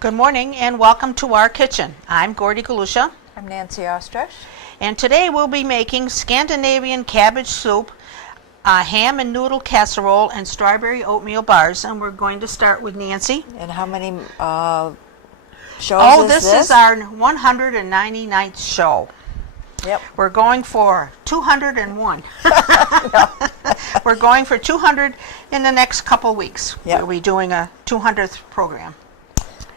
Good morning and welcome to our kitchen. I'm Gordy Galusha. I'm Nancy Ostrich. And today we'll be making Scandinavian cabbage soup, ham and noodle casserole, and strawberry oatmeal bars. And we're going to start with Nancy. And how many shows this is our 199th show. Yep. We're going for 201. We're going for 200 in the next couple weeks. Yep. We'll be doing a 200th program.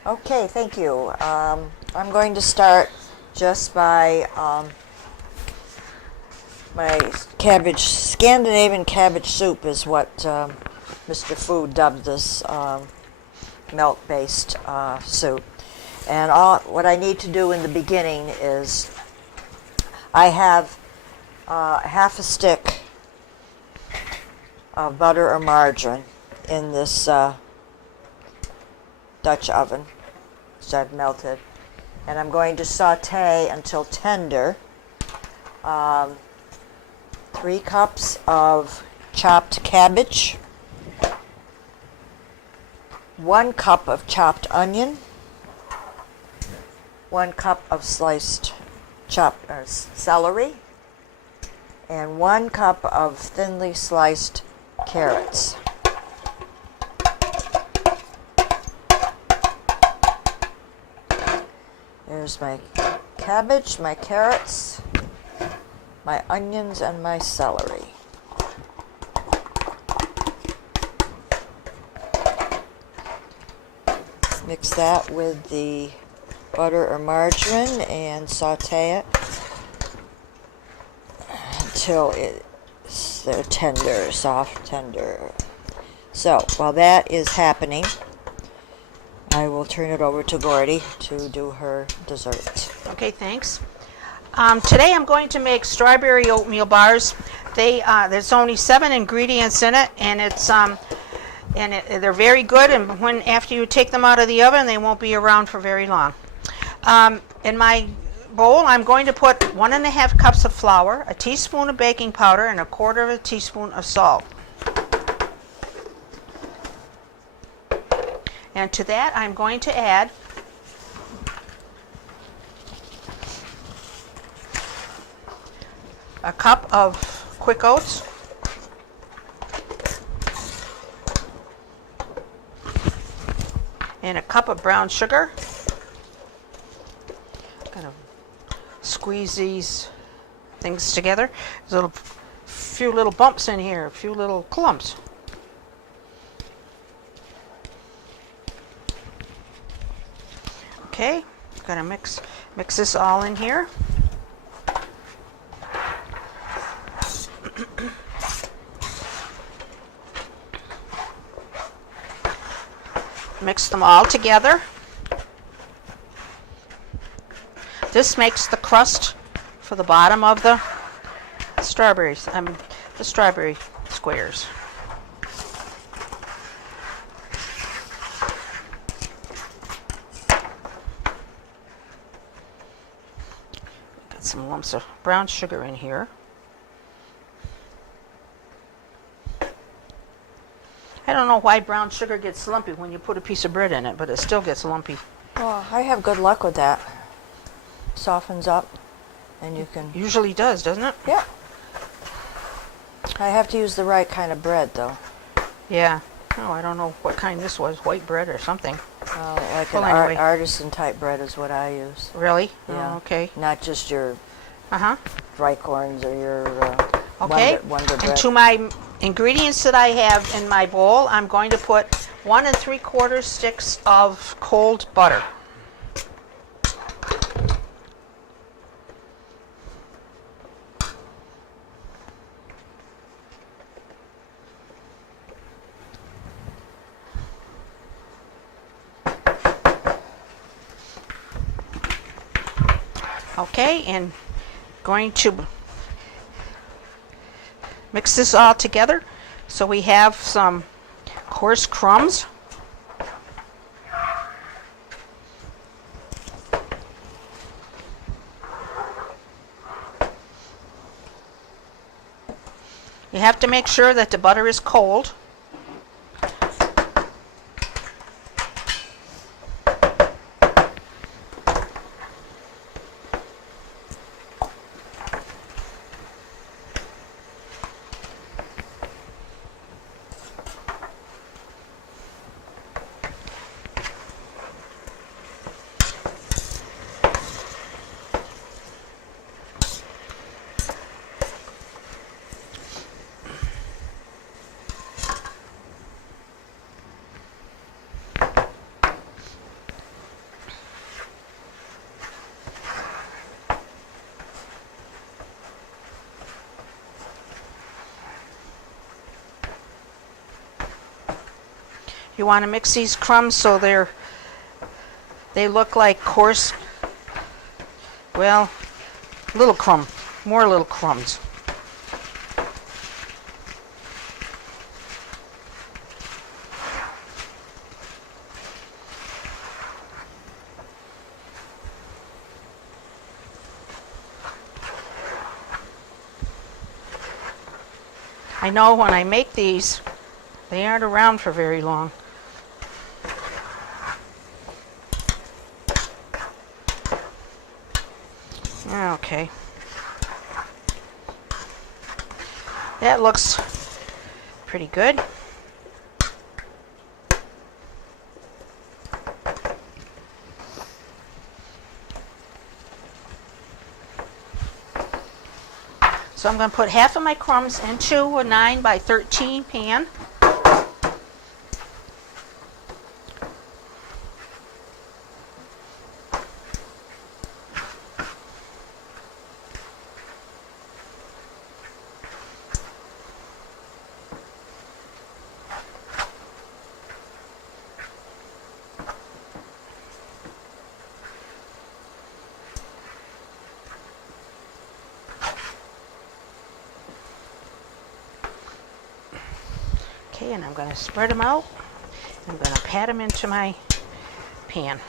Okay, thank you. I'm going to start just by my Scandinavian cabbage soup is what Mr. Food dubbed this milk-based soup. And what I need to do in the beginning is I have half a stick of butter or margarine in this Dutch oven, which I've melted, and I'm going to saute until tender 3 cups of chopped cabbage, 1 cup of chopped onion, 1 cup of sliced chopped celery, and 1 cup of thinly sliced carrots. There's my cabbage, my carrots, my onions, and my celery. Mix that with the butter or margarine and saute it until they're tender, soft, tender. So while that is happening, I will turn it over to Gordy to do her dessert. Okay, thanks. Today I'm going to make strawberry oatmeal bars. There's only 7 ingredients in it, and they're very good. And after you take them out of the oven, they won't be around for very long. In my bowl, I'm going to put 1½ cups of flour, a teaspoon of baking powder, and 1/4 teaspoon of salt. And to that, I'm going to add a cup of quick oats, and a cup of brown sugar. I'm going to squeeze these things together. There's a few little bumps in here, a few little clumps. Okay, gonna mix this all in here. Mix them all together. This makes the crust for the bottom of the strawberries. The strawberry squares. Some lumps of brown sugar in here. I don't know why brown sugar gets lumpy when you put a piece of bread in it, but it still gets lumpy. Well, I have good luck with that. Softens up, and you can... Usually does, doesn't it? Yeah. I have to use the right kind of bread, though. Yeah. Oh, I don't know what kind this was, white bread or something. Like Well, an anyway. artisan type bread is what I use. Really? Yeah. Oh, okay. Not just your Uh-huh. dry corns or your Okay. Wonder bread. And to my ingredients that I have in my bowl, I'm going to put 1 3/4 sticks of cold butter. Okay, and going to mix this all together So we have some coarse crumbs. You have to make sure that the butter is cold. You want to mix these crumbs so they look like coarse, well, more little crumbs. I know when I make these, they aren't around for very long. Okay. That looks pretty good. So I'm going to put half of my crumbs into a 9 by 13 pan. Okay, and I'm going to spread them out. I'm going to pat them into my pan.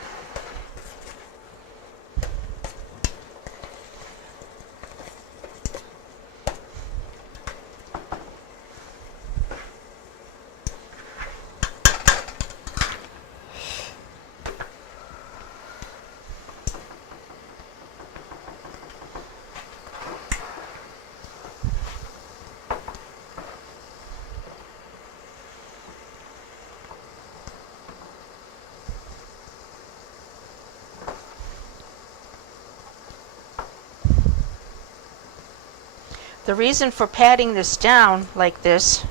The reason for patting this down like this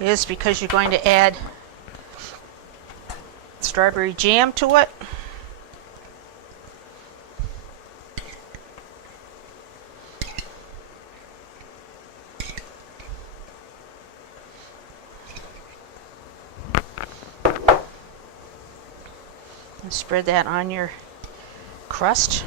is because you're going to add strawberry jam to it. And spread that on your crust.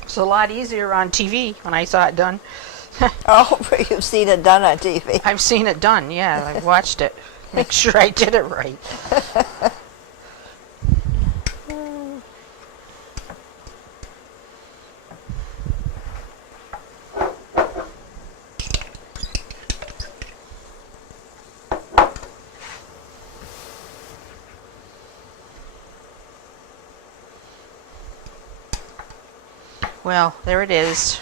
It's a lot easier on TV when I saw it done. Oh, you've seen it done on TV. I've seen it done, yeah. I've watched it. Make sure I did it right. Well, there it is.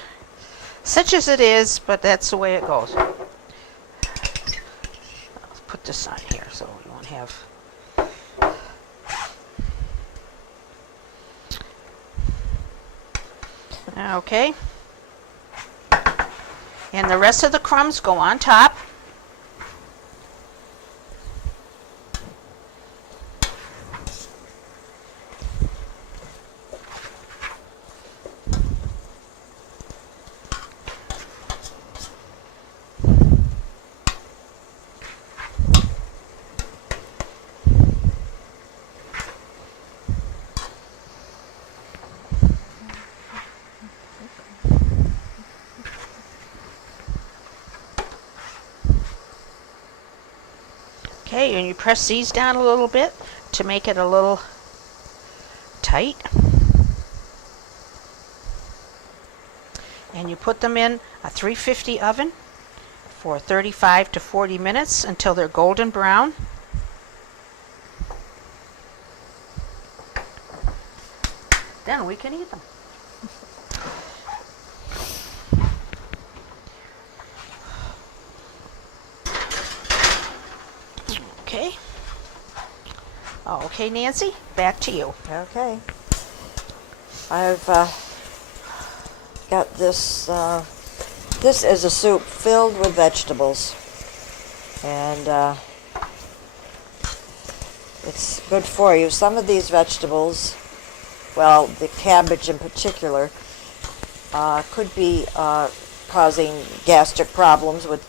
Such as it is, but that's the way it goes. Let's put this on here so we won't have... Okay. And the rest of the crumbs go on top. Okay, and you press these down a little bit to make it a little tight. And you put them in a 350 oven for 35 to 40 minutes until they're golden brown. Then we can eat them. Okay. Okay, Nancy, back to you. Okay. I've got this. This is a soup filled with vegetables, and it's good for you. Some of these vegetables, well, the cabbage in particular, could be causing gastric problems with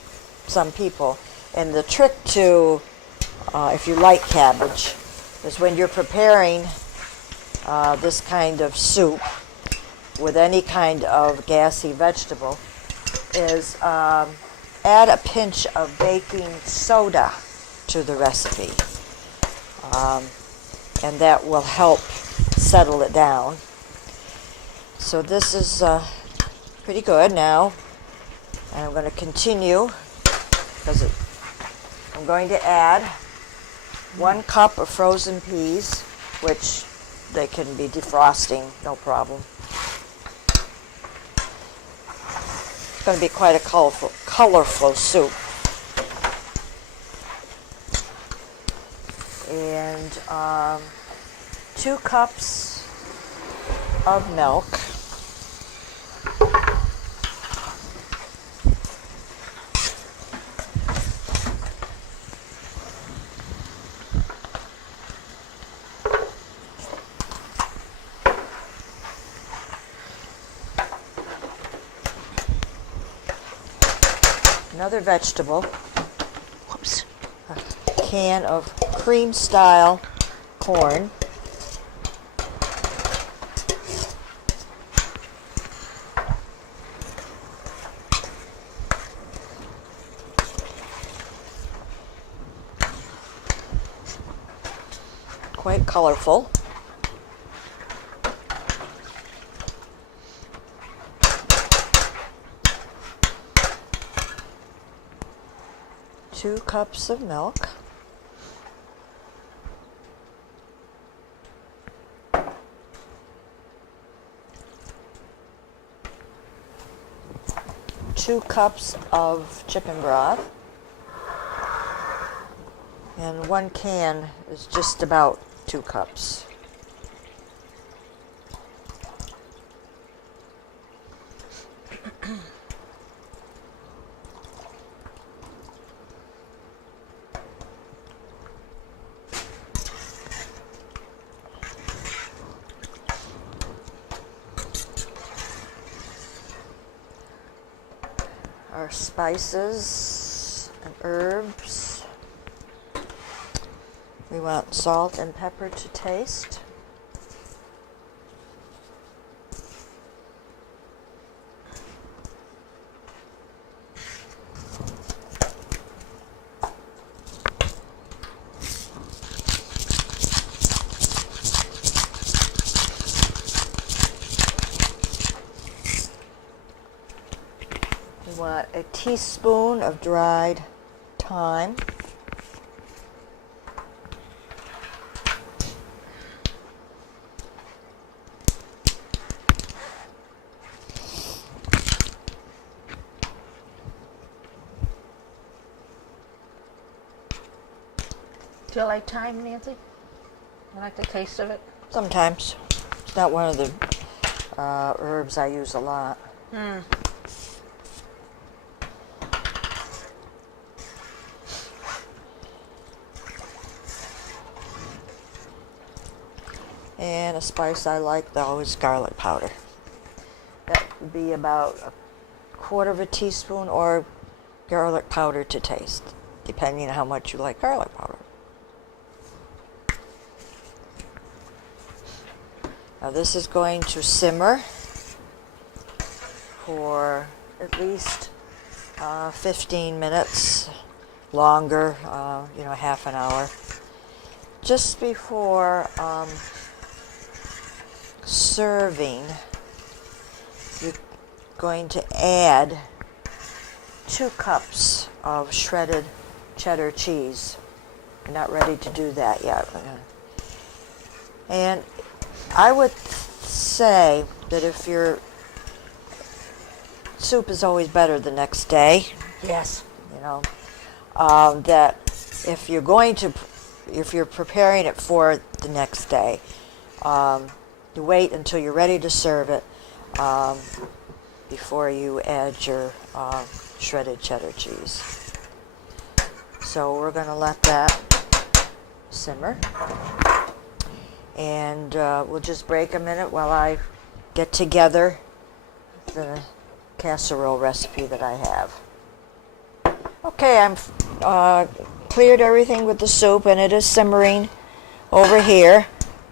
some people. And the trick to, if you like cabbage, is when you're preparing this kind of soup with any kind of gassy vegetable, is add a pinch of baking soda to the recipe. And that will help settle it down. So this is pretty good now. And I'm going to continue because I'm going to add 1 cup of frozen peas, which they can be defrosting, no problem. It's going to be quite a colorful soup. And 2 cups of milk. Another vegetable. Whoops. A can of cream style corn. Quite colorful. Two cups of milk. Two cups of chicken broth. And 1 can is just about 2 cups. Our spices and herbs. We want salt and pepper to taste. We want a teaspoon of dried thyme. Do you like thyme, Nancy? You like the taste of it? Sometimes. It's not one of the herbs I use a lot. And a spice I like though is garlic powder. That would be about a quarter of a teaspoon or garlic powder to taste, depending on how much you like garlic powder. Now this is going to simmer for at least 15 minutes, longer, half an hour. Just before serving, you're going to add 2 cups of shredded cheddar cheese. You're not ready to do that yet. And I would say that if your soup is always better the next day, Yes. that if you're preparing it for the next day, you wait until you're ready to serve it before you add your shredded cheddar cheese. So we're going to let that simmer. And we'll just break a minute while I get together the casserole recipe that I have. Okay, I'm cleared everything with the soup, and it is simmering over here.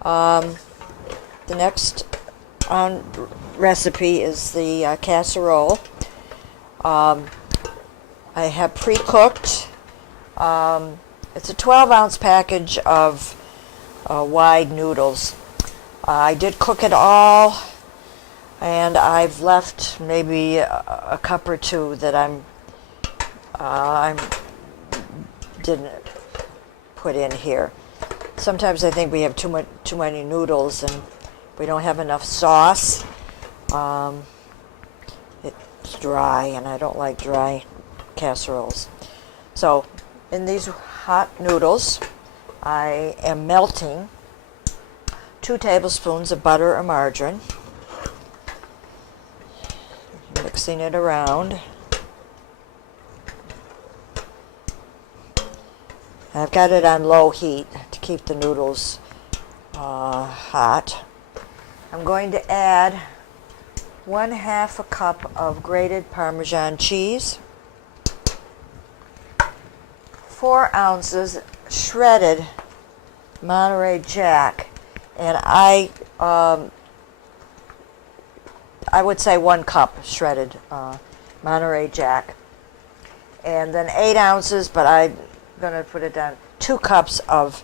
The next recipe is the casserole. I have pre-cooked. It's a 12-ounce package of wide noodles. I did cook it all, and I've left maybe a cup or two that I didn't put in here. Sometimes I think we have too many noodles and we don't have enough sauce. It's dry, and I don't like dry casseroles. So in these hot noodles, I am melting 2 tablespoons of butter or margarine, mixing it around. I've got it on low heat to keep the noodles hot. I'm going to add 1/2 a cup of grated Parmesan cheese, 4 ounces shredded Monterey Jack, and I would say 1 cup shredded Monterey Jack, and then 8 ounces, but I'm going to put it down, 2 cups of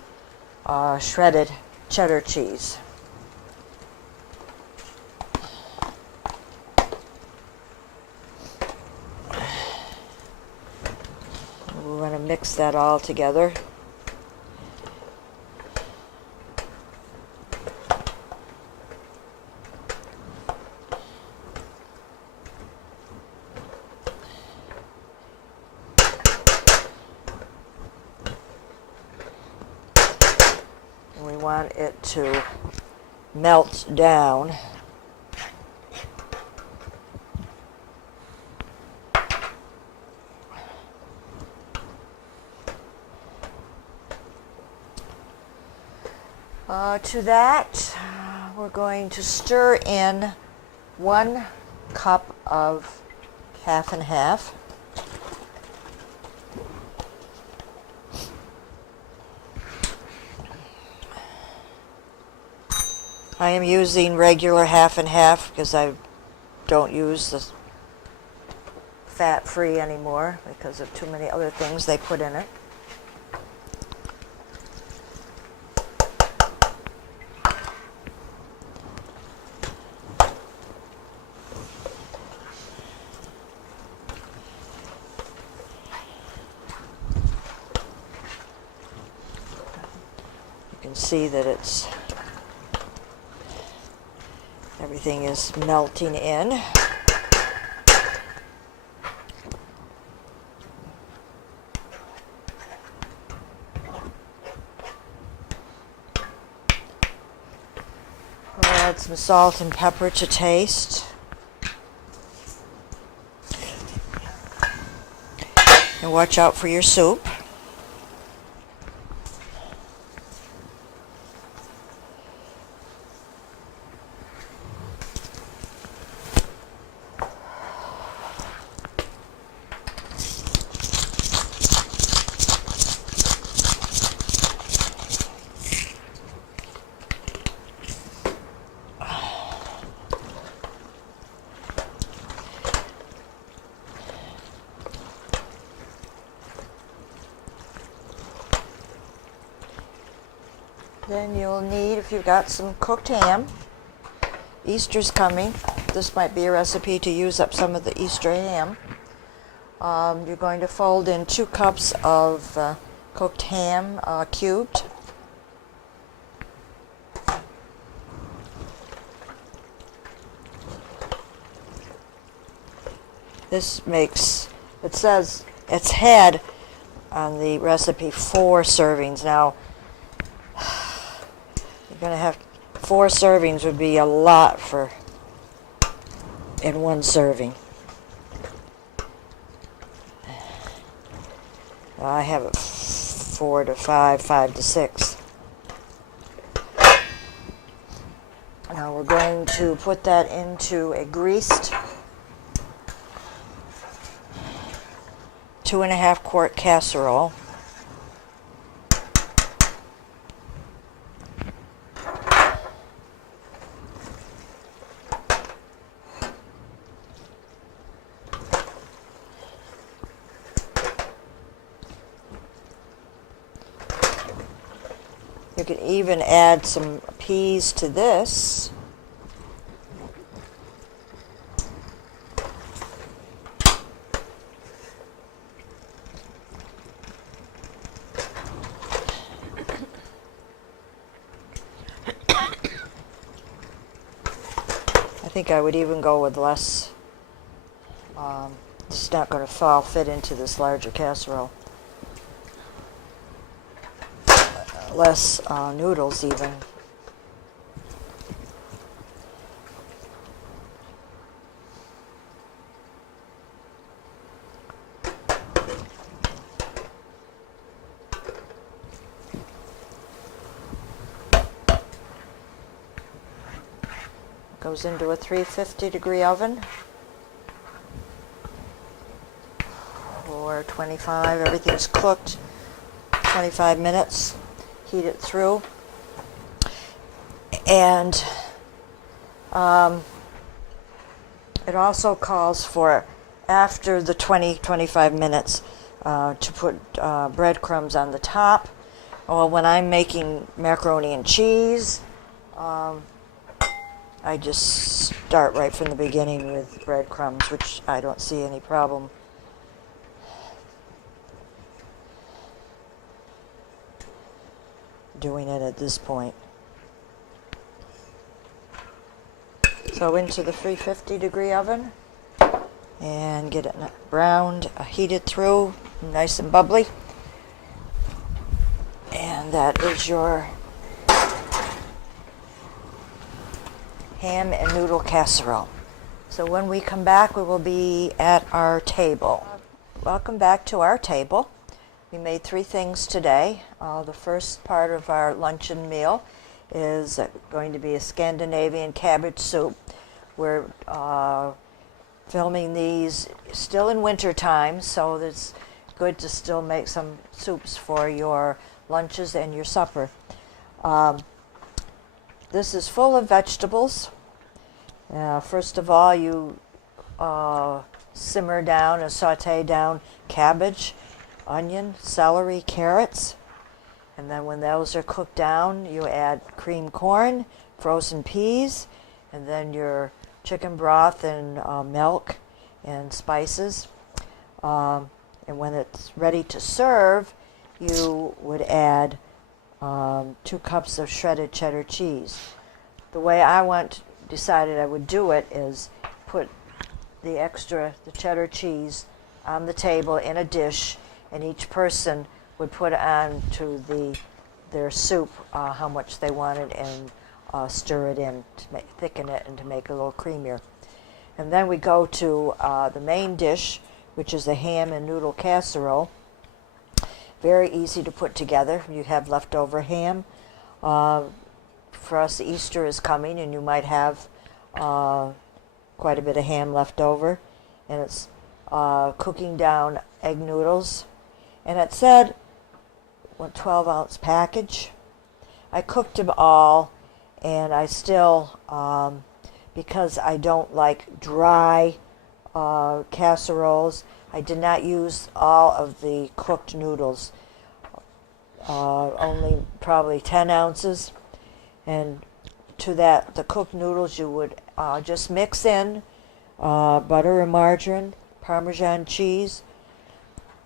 shredded cheddar cheese. We're going to mix that all together. We want it to melt down. To that, we're going to stir in 1 cup of half and half. I am using regular half and half because I don't use the fat-free anymore because of too many other things they put in it. You can see that everything is melting in. Well, it's some salt and pepper to taste. And watch out for your soup. Then you'll need, if you've got some cooked ham, Easter's coming. This might be a recipe to use up some of the Easter ham. You're going to fold in 2 cups of cooked ham cubed. This makes, it says it's had on the recipe 4 servings. Now, you're going to have 4 servings would be a lot for in one serving. I have it 4 to 5, 5 to 6. Now we're going to put that into a greased 2.5 quart casserole. You can even add some peas to this. I think I would even go with less. It's not going to fit into this larger casserole. Less noodles even. Goes into a 350-degree oven for 25. Everything's cooked. 25 minutes. Heat it through, and it also calls for, after the 20-25 minutes, to put breadcrumbs on the top. Well, when I'm making macaroni and cheese, I just start right from the beginning with breadcrumbs, which I don't see any problem. Doing it at this point. So into the 350-degree oven and get it browned, heated through, nice and bubbly. And that is your ham and noodle casserole. So when we come back, we will be at our table. Welcome back to our table. We made 3 things today. The first part of our luncheon meal is going to be a Scandinavian cabbage soup. We're filming these still in winter time, so it's good to still make some soups for your lunches and your supper. This is full of vegetables. First of all, you simmer down and saute down cabbage, onion, celery, carrots, and then when those are cooked down, you add creamed corn, frozen peas, and then your chicken broth and milk and spices. And when it's ready to serve, you would add 2 cups of shredded cheddar cheese. The way I decided I would do it is put the cheddar cheese on the table in a dish, and each person would put on to their soup how much they wanted, and stir it in to thicken it and to make it a little creamier. And then we go to the main dish, which is a ham and noodle casserole. Very easy to put together. You have leftover ham. For us, Easter is coming, and you might have quite a bit of ham left over. And it's cooking down egg noodles. And it said 12-ounce package. I cooked them all, and I still, because I don't like dry casseroles, I did not use all of the cooked noodles, only probably 10 ounces. And to that, the cooked noodles, you would just mix in butter and margarine, Parmesan cheese,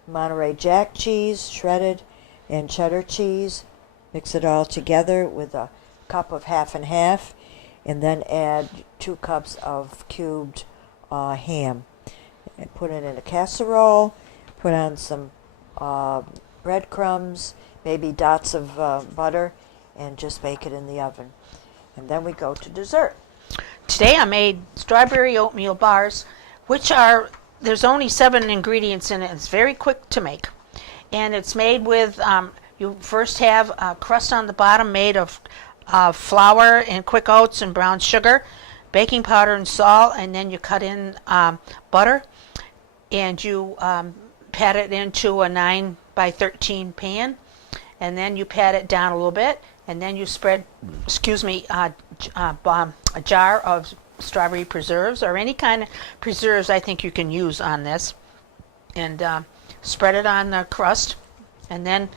Monterey Jack cheese, shredded, and cheddar cheese. Mix it all together with a cup of half and half, and then add 2 cups of cubed ham. And put it in a casserole, put on some breadcrumbs, maybe dots of butter, and just bake it in the oven. And then we go to dessert. Today I made strawberry oatmeal bars, which are, there's only 7 ingredients in it. It's very quick to make. And it's made with, you first have a crust on the bottom made of flour and quick oats and brown sugar, baking powder and salt, and then you cut in butter, and you pat it into a 9 by 13 pan, and then you pat it down a little bit, and then you spread, a jar of strawberry preserves, or any kind of preserves I think you can use on this, and spread it on the crust, and then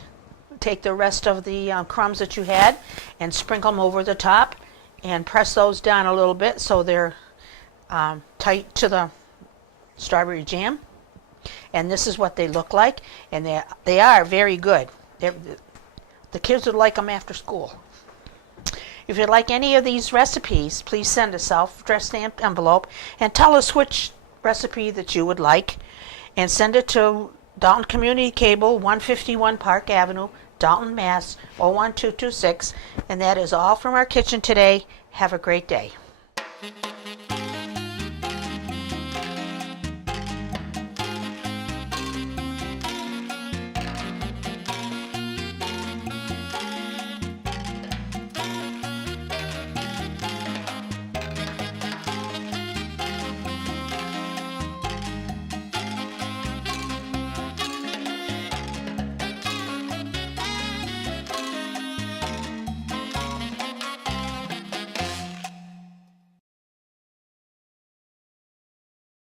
take the rest of the crumbs that you had and sprinkle them over the top, and press those down a little bit so they're tight to the strawberry jam. And this is what they look like, and they are very good. The kids would like them after school. If you'd like any of these recipes, please send a self-addressed stamped envelope and tell us which recipe that you would like, and send it to Dalton Community Cable, 151 Park Avenue, Dalton, Mass. 01226. And that is all from our kitchen today. Have a great day.